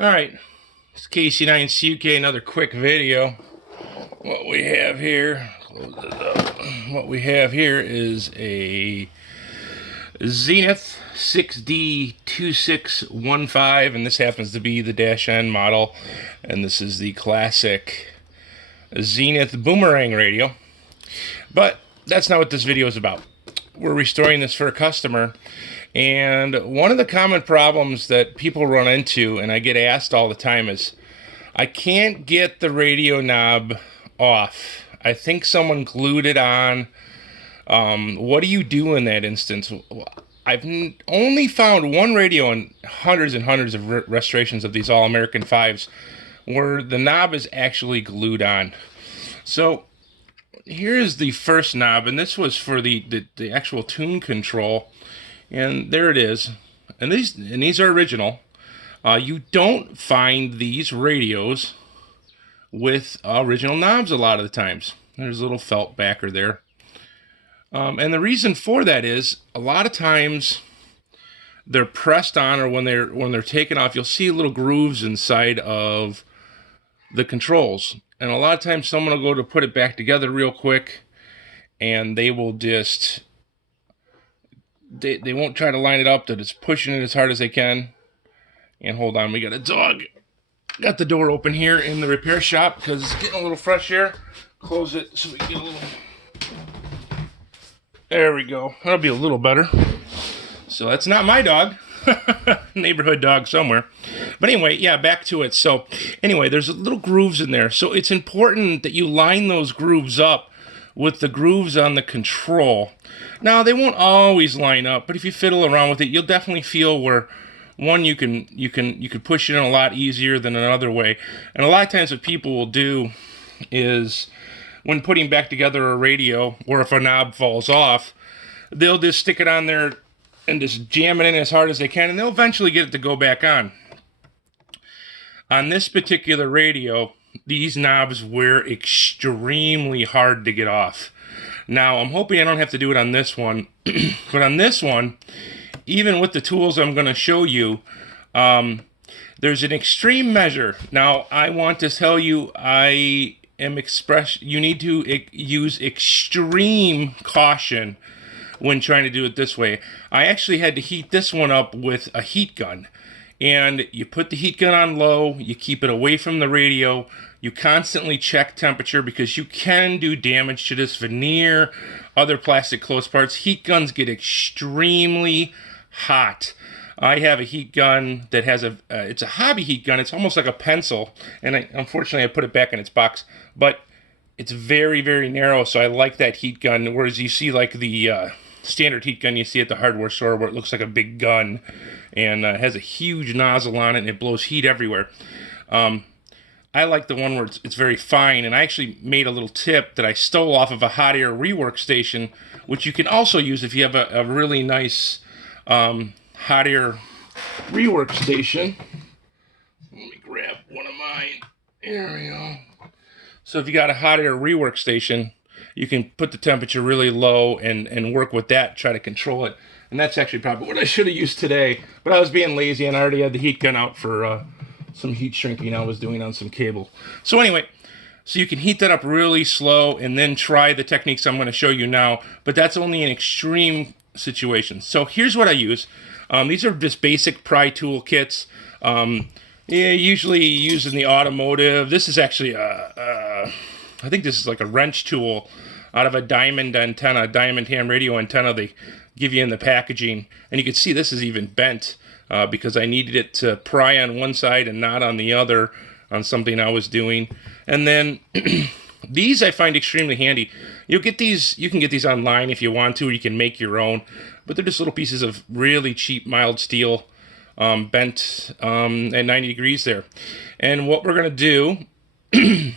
Alright, it's KC9CUK, another quick video. What we have here, close this up. What we have here is a Zenith 6D2615, and this happens to be the Dash N model, and this is the classic Zenith Boomerang radio. But that's not what this video is about. We're restoring this for a customer, and one of the common problems that people run into, and I get asked all the time, is I can't get the radio knob off. I think someone glued it on. What do you do in that instance? I've only found one radio in hundreds and hundreds of restorations of these All-American 5s where the knob is actually glued on. So here's the first knob, and this was for the actual tune control, and there it is. And these are original. You don't find these radios with original knobs a lot of the times. There's a little felt backer there. And the reason for that is a lot of times they're pressed on, or when they're taken off, you'll see little grooves inside of the controls. And a lot of times someone will go to put it back together real quick, and they will just they won't try to line it up. They're just pushing it as hard as they can. And hold on, we got a dog. Got the door open here in the repair shop because it's getting a little fresh air. Close it so we can get a little... There we go. That'll be a little better. So that's not my dog. Neighborhood dog somewhere. But anyway, yeah, back to it. So anyway, there's little grooves in there. So it's important that you line those grooves up with the grooves on the control. Now, they won't always line up, but if you fiddle around with it, you'll definitely feel where one you can push it in a lot easier than another way. And a lot of times what people will do is, when putting back together a radio, or if a knob falls off, they'll just stick it on there and just jam it in as hard as they can, and they'll eventually get it to go back on. On this particular radio, these knobs were extremely hard to get off. Now, I'm hoping I don't have to do it on this one, but on this one, even with the tools I'm going to show you, there's an extreme measure. Now, I want to tell you, you need to use extreme caution when trying to do it this way. I actually had to heat this one up with a heat gun. And you put the heat gun on low, you keep it away from the radio, you constantly check temperature because you can do damage to this veneer, other plastic close parts. Heat guns get extremely hot. I have a heat gun that has it's a hobby heat gun. It's almost like a pencil, and unfortunately I put it back in its box, but it's very, very narrow, so I like that heat gun, whereas you see like the standard heat gun you see at the hardware store where it looks like a big gun and has a huge nozzle on it and it blows heat everywhere. I like the one where it's very fine, and I actually made a little tip that I stole off of a hot air rework station, which you can also use if you have a really nice hot air rework station. Let me grab one of mine. There we go. So if you got a hot air rework station, you can put the temperature really low and work with that, try to control it. And that's actually probably what I should have used today, but I was being lazy and I already had the heat gun out for some heat shrinking I was doing on some cable. So anyway, so you can heat that up really slow and then try the techniques I'm going to show you now, but that's only in extreme situations. So here's what I use. These are just basic Pry Tool Kits. Yeah, usually used in the automotive. This is actually I think this is like a wrench tool out of a diamond antenna, diamond ham radio antenna they give you in the packaging. And you can see this is even bent because I needed it to pry on one side and not on the other on something I was doing. And then these I find extremely handy. You can get these online if you want to, or you can make your own. But they're just little pieces of really cheap mild steel bent at 90 degrees there. And what we're going to do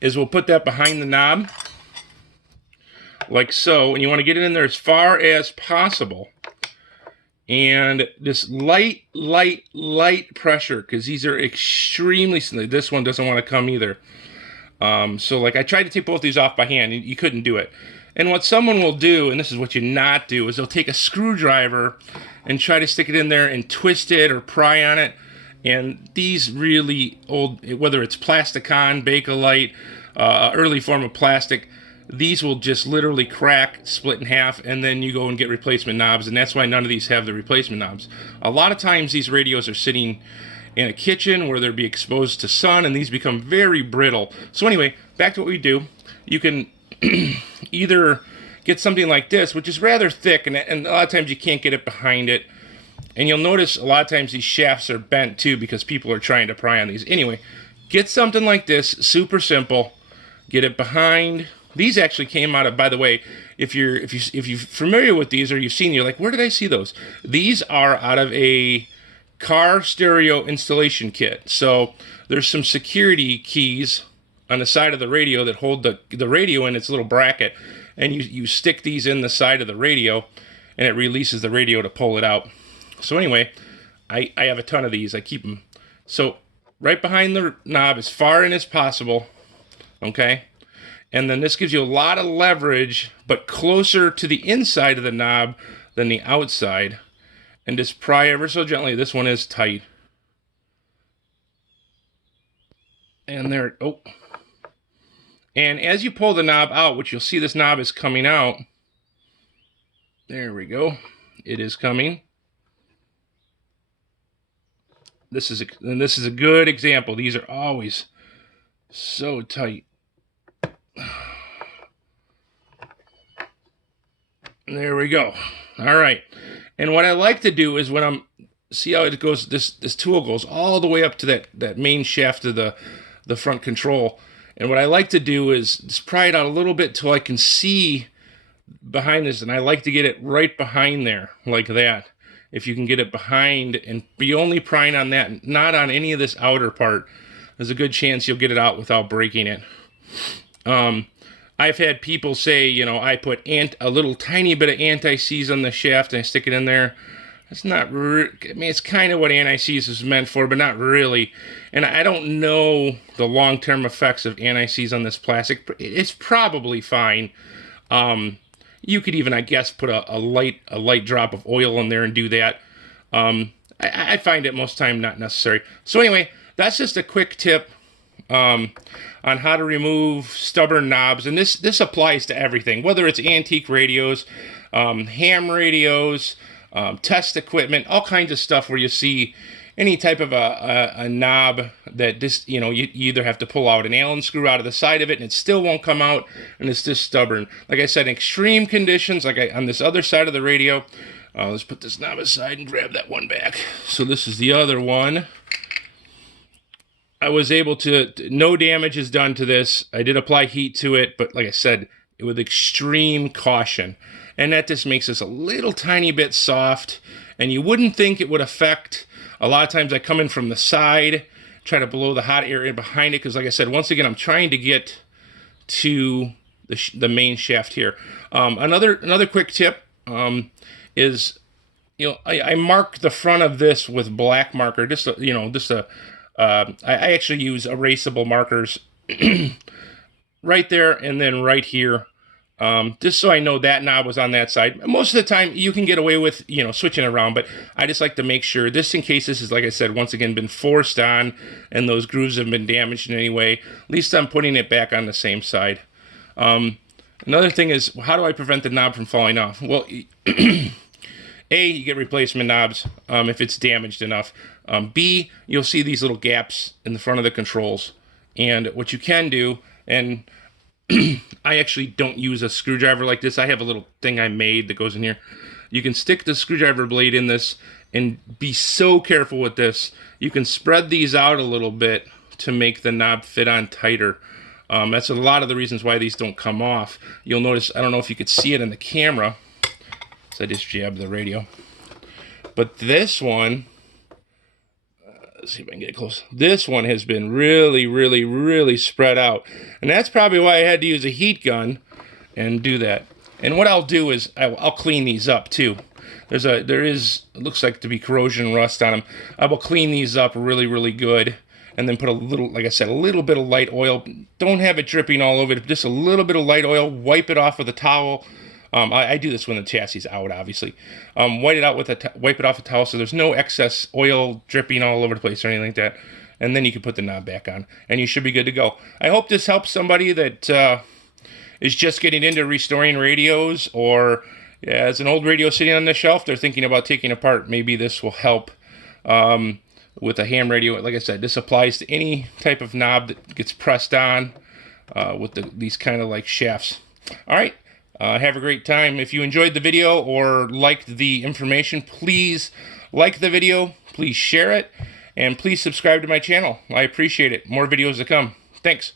is we'll put that behind the knob like so, and you want to get it in there as far as possible, and just light pressure, because these are extremely, this one doesn't want to come either. So like I tried to take both these off by hand, you couldn't do it. And what someone will do, and this is what you not do, is they'll take a screwdriver and try to stick it in there and twist it or pry on it. And these really old, whether it's Plasticon, Bakelite, early form of plastic, these will just literally crack, split in half, and then you go and get replacement knobs, and that's why none of these have the replacement knobs. A lot of times these radios are sitting in a kitchen where they'll be exposed to sun, and these become very brittle. So anyway, back to what we do. You can either get something like this, which is rather thick, and a lot of times you can't get it behind it. And you'll notice a lot of times these shafts are bent too because people are trying to pry on these. Anyway, get something like this, super simple. Get it behind. These actually came out of, by the way, if you're familiar with these or you've seen, you're like, where did I see those? These are out of a car stereo installation kit. So there's some security keys on the side of the radio that hold the radio in its little bracket, and you stick these in the side of the radio, and it releases the radio to pull it out. So anyway, I have a ton of these. I keep them. So right behind the knob, as far in as possible, okay? And then this gives you a lot of leverage, but closer to the inside of the knob than the outside. And just pry ever so gently. This one is tight. And there, oh. And as you pull the knob out, which you'll see this knob is coming out. There we go. It is coming. This is a good example. These are always so tight. There we go. All right. And what I like to do is when see how it goes, this tool goes all the way up to that main shaft of the front control. And what I like to do is just pry it out a little bit till I can see behind this. And I like to get it right behind there, like that. If you can get it behind and be only prying on that, not on any of this outer part, there's a good chance you'll get it out without breaking it. I've had people say, you know, I put a little tiny bit of anti-seize on the shaft and I stick it in there. That's not, I mean, it's kind of what anti-seize is meant for, but not really. And I don't know the long-term effects of anti-seize on this plastic. It's probably fine. You could even, I guess, put a light drop of oil in there and do that. I find it most time not necessary. So anyway, that's just a quick tip on how to remove stubborn knobs. And this applies to everything, whether it's antique radios, ham radios, test equipment, all kinds of stuff where you see any type of a knob that this, you know, you either have to pull out an Allen screw out of the side of it and it still won't come out, and it's just stubborn. Like I said, in extreme conditions, like on this other side of the radio, let's put this knob aside and grab that one back. So this is the other one. I was able to, no damage is done to this. I did apply heat to it, but like I said, with extreme caution. And that just makes this a little tiny bit soft, and you wouldn't think it would affect. A lot of times I come in from the side, try to blow the hot air in behind it, because like I said, once again, I'm trying to get to the main shaft here. Another quick tip is, you know, I mark the front of this with black marker, I actually use erasable markers right there and then right here. Just so I know that knob was on that side. Most of the time you can get away with, you know, switching around, but I just like to make sure, just in case this is, like I said, once again, been forced on and those grooves have been damaged in any way, at least I'm putting it back on the same side. Another thing is, how do I prevent the knob from falling off? Well, A, you get replacement knobs if it's damaged enough. B, you'll see these little gaps in the front of the controls. And what you can do, and I actually don't use a screwdriver like this. I have a little thing I made that goes in here. You can stick the screwdriver blade in this and be so careful with this. You can spread these out a little bit to make the knob fit on tighter. That's a lot of the reasons why these don't come off. You'll notice, I don't know if you could see it in the camera, so I just jabbed the radio. But this one, let's see if I can get it close. This one has been really, really, really spread out. And that's probably why I had to use a heat gun and do that. And what I'll do is I'll clean these up too. There is, it looks like to be corrosion rust on them. I will clean these up really, really good. And then put a little, like I said, a little bit of light oil. Don't have it dripping all over it, just a little bit of light oil. Wipe it off with a towel. I do this when the chassis is out, obviously. Wipe it out with wipe it off a towel so there's no excess oil dripping all over the place or anything like that. And then you can put the knob back on, and you should be good to go. I hope this helps somebody that is just getting into restoring radios, or as an old radio sitting on the shelf, they're thinking about taking apart. Maybe this will help with a ham radio. Like I said, this applies to any type of knob that gets pressed on with these kind of like shafts. All right, have a great time. If you enjoyed the video or liked the information, please like the video, please share it, and please subscribe to my channel. I appreciate it. More videos to come. Thanks.